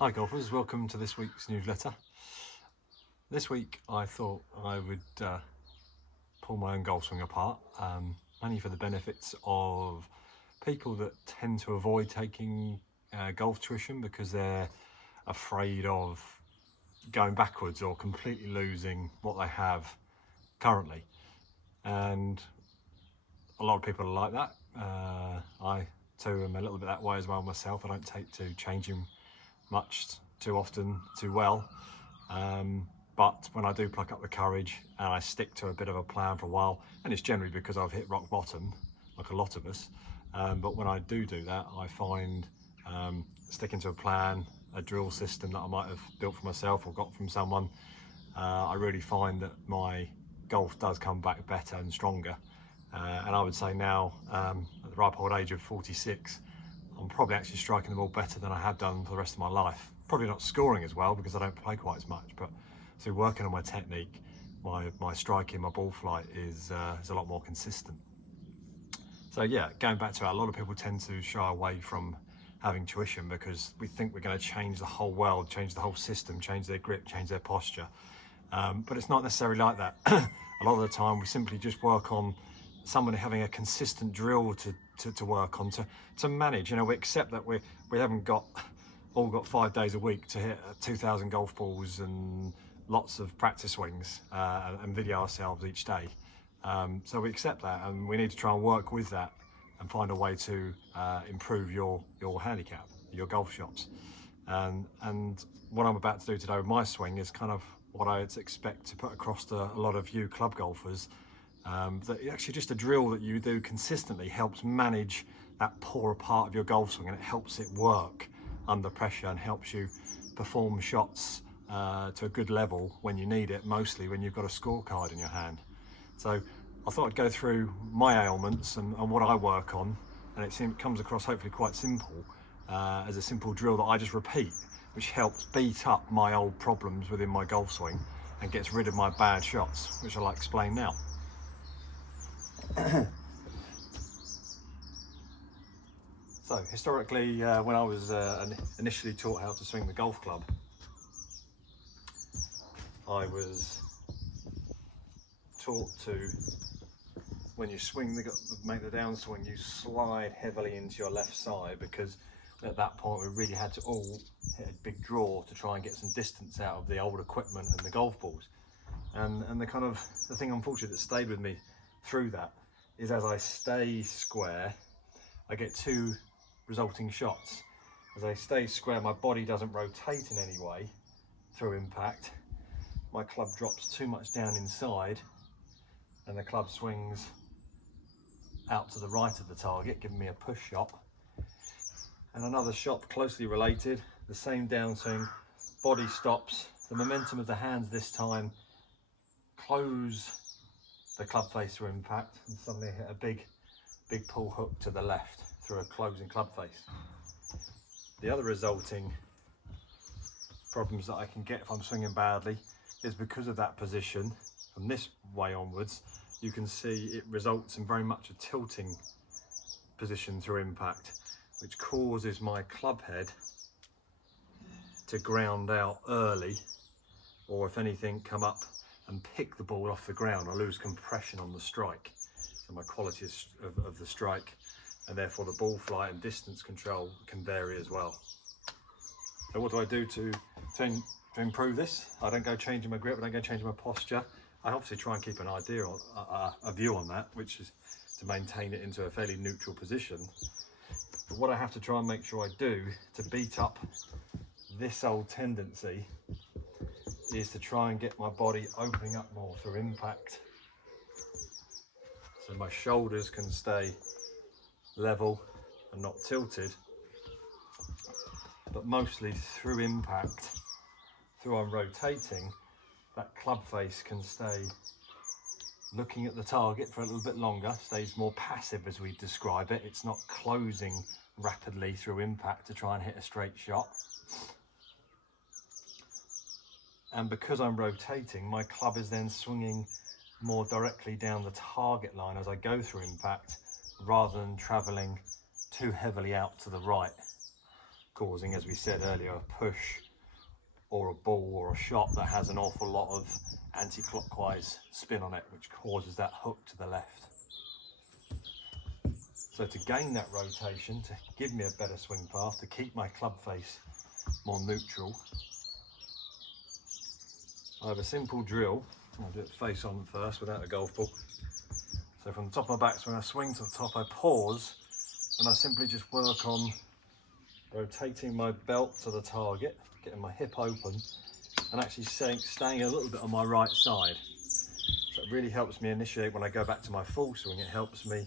Hi golfers, welcome to this week's newsletter. This week I thought I would pull my own golf swing apart, mainly for the benefits of people that tend to avoid taking golf tuition because they're afraid of going backwards or completely losing what they have currently. And a lot of people are like that. I too am a little bit that way as well myself. I don't take to changing much too often too well. But when I do pluck up the courage and I stick to a bit of a plan for a while, and it's generally because I've hit rock bottom, like a lot of us, but when I do that, I find sticking to a plan, a drill system that I might have built for myself or got from someone, I really find that my golf does come back better and stronger. And I would say now, at the ripe old age of 46, I'm probably actually striking the ball better than I have done for the rest of my life. Probably not scoring as well because I don't play quite as much, but through working on my technique, my striking, my ball flight is a lot more consistent. So yeah, going back to it, a lot of people tend to shy away from having tuition because we think we're going to change the whole world, change the whole system, change their grip, change their posture. But it's not necessarily like that. A lot of the time we simply just work on someone having a consistent drill to work on, to manage. We accept that we haven't all got 5 days a week to hit 2,000 golf balls and lots of practice swings and video ourselves each day. So we accept that, and we need to try and work with that and find a way to improve your handicap, your golf shots. And what I'm about to do today with my swing is kind of what I expect to put across to a lot of you club golfers. That actually just a drill that you do consistently helps manage that poorer part of your golf swing, and it helps it work under pressure and helps you perform shots to a good level when you need it, mostly when you've got a scorecard in your hand. So I thought I'd go through my ailments and what I work on, and it comes across hopefully quite simple as a simple drill that I just repeat, which helps beat up my old problems within my golf swing and gets rid of my bad shots, which I'll explain now. So historically, when I was initially taught how to swing the golf club, I was taught to, when you make the downswing, you slide heavily into your left side, because at that point we really had to all hit a big draw to try and get some distance out of the old equipment and the golf balls. And the thing unfortunately that stayed with me through that is, as I stay square, I get two resulting shots. As I stay square, my body doesn't rotate in any way through impact. My club drops too much down inside and the club swings out to the right of the target, giving me a push shot. And another shot closely related, the same downswing, body stops, the momentum of the hands this time close the club face through impact, and suddenly hit a big pull hook to the left through a closing club face. The other resulting problems that I can get if I'm swinging badly is because of that position. From this way onwards, you can see it results in very much a tilting position through impact, which causes my club head to ground out early, or if anything, come up and pick the ball off the ground. I lose compression on the strike, so my quality of the strike, and therefore the ball flight and distance control can vary as well. So what do I do to improve this? I don't go changing my grip, I don't go changing my posture. I obviously try and keep an idea on a view on that, which is to maintain it into a fairly neutral position. But what I have to try and make sure I do to beat up this old tendency is to try and get my body opening up more through impact, so my shoulders can stay level and not tilted, but mostly through impact, through I'm rotating, that club face can stay looking at the target for a little bit longer, stays more passive as we describe it. It's not closing rapidly through impact to try and hit a straight shot. And because I'm rotating, my club is then swinging more directly down the target line as I go through impact, rather than traveling too heavily out to the right, causing, as we said earlier, a push or a ball or a shot that has an awful lot of anti-clockwise spin on it, which causes that hook to the left. So to gain that rotation, to give me a better swing path, to keep my club face more neutral, I have a simple drill. I'll do it face on first without a golf ball. So from the top of my backswing, I swing to the top, I pause, and I simply just work on rotating my belt to the target, getting my hip open, and actually staying a little bit on my right side. So it really helps me initiate when I go back to my full swing. It helps me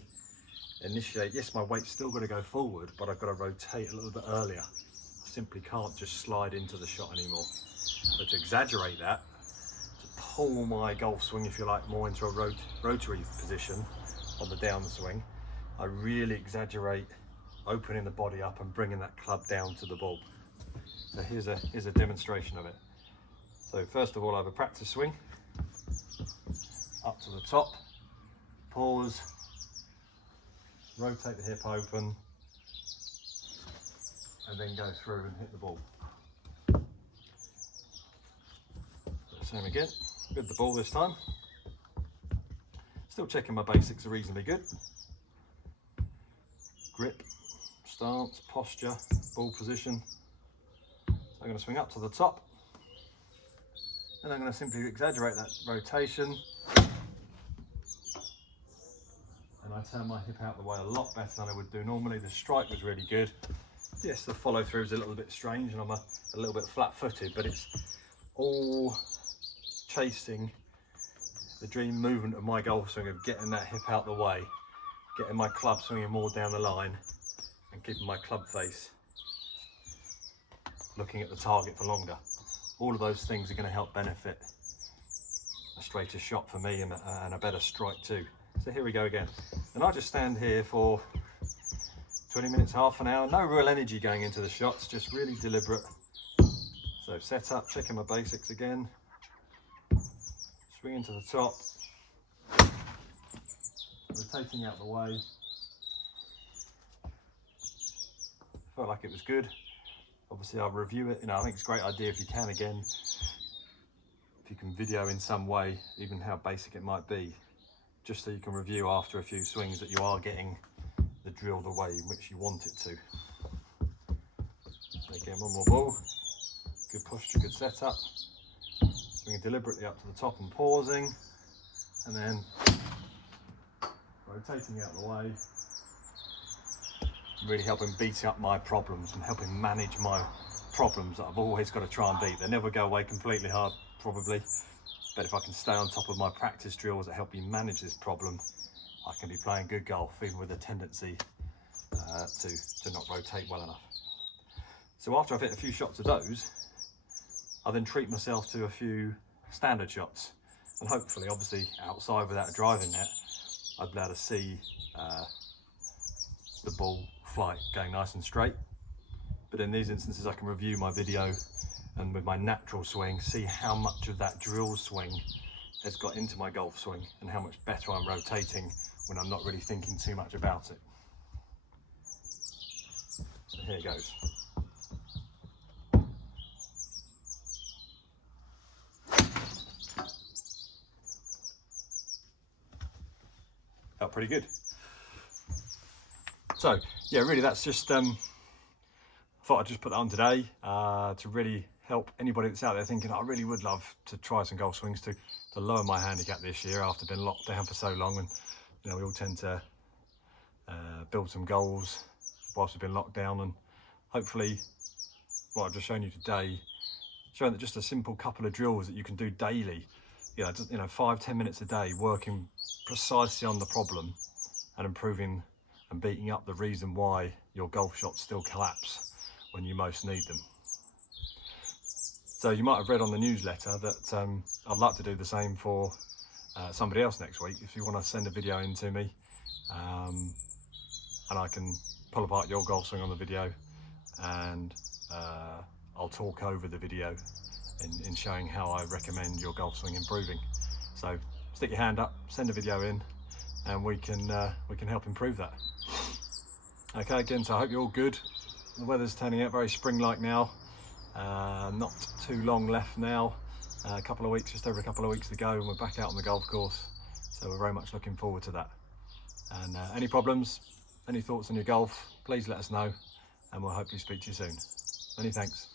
initiate. Yes, my weight's still got to go forward, but I've got to rotate a little bit earlier. I simply can't just slide into the shot anymore. So to exaggerate that, to pull my golf swing, if you like, more into a rotary position on the downswing, I really exaggerate opening the body up and bringing that club down to the ball. So here's a demonstration of it. So first of all, I have a practice swing up to the top, pause, rotate the hip open, and then go through and hit the ball. Same again, with the ball this time. Still checking my basics are reasonably good. Grip, stance, posture, ball position. So I'm going to swing up to the top, and I'm going to simply exaggerate that rotation, and I turn my hip out the way a lot better than I would do normally. The strike was really good. Yes, the follow through is a little bit strange, and I'm a little bit flat-footed, but it's all chasing the dream movement of my golf swing of getting that hip out the way, getting my club swinging more down the line, and keeping my club face looking at the target for longer. All of those things are going to help benefit a straighter shot for me and a better strike too. So here we go again. And I just stand here for 20 minutes, half an hour, no real energy going into the shots, just really deliberate. So set up, checking my basics again, swinging to the top, rotating out the way. Felt like it was good. Obviously I'll review it. I think it's a great idea if you can, again, if you can video in some way, even how basic it might be, just so you can review after a few swings that you are getting the drill the way in which you want it to. So again, one more ball, good posture, good setup, swinging deliberately up to the top and pausing, and then rotating out the way, really helping beat up my problems and helping manage my problems that I've always got to try and beat. They never go away completely hard, probably, but if I can stay on top of my practice drills that help me manage this problem, I can be playing good golf, even with a tendency to not rotate well enough. So after I've hit a few shots of those, I then treat myself to a few standard shots, and hopefully, obviously outside without a driving net, I'd be able to see the ball flight going nice and straight. But in these instances, I can review my video and with my natural swing, see how much of that drill swing has got into my golf swing and how much better I'm rotating when I'm not really thinking too much about it. So here goes. Felt pretty good. So yeah, really that's just, I thought I'd just put that on today to really help anybody that's out there thinking, I really would love to try some golf swings to lower my handicap this year after being locked down for so long. And we all tend to build some goals whilst we've been locked down, and hopefully what I've just shown you today, showing that just a simple couple of drills that you can do daily, just 5-10 minutes a day, working precisely on the problem and improving and beating up the reason why your golf shots still collapse when you most need them. So you might have read on the newsletter that I'd like to do the same for somebody else next week. If you want to send a video in to me, and I can pull apart your golf swing on the video, and I'll talk over the video in showing how I recommend your golf swing improving. So stick your hand up, send a video in, and we can help improve that. Okay, again, so I hope you're all good. the weather's turning out very spring-like now. Not too long left now, a couple of weeks, just over a couple of weeks to go, and we're back out on the golf course. So we're very much looking forward to that. And any problems, any thoughts on your golf, please let us know, and we'll hopefully speak to you soon. Many thanks.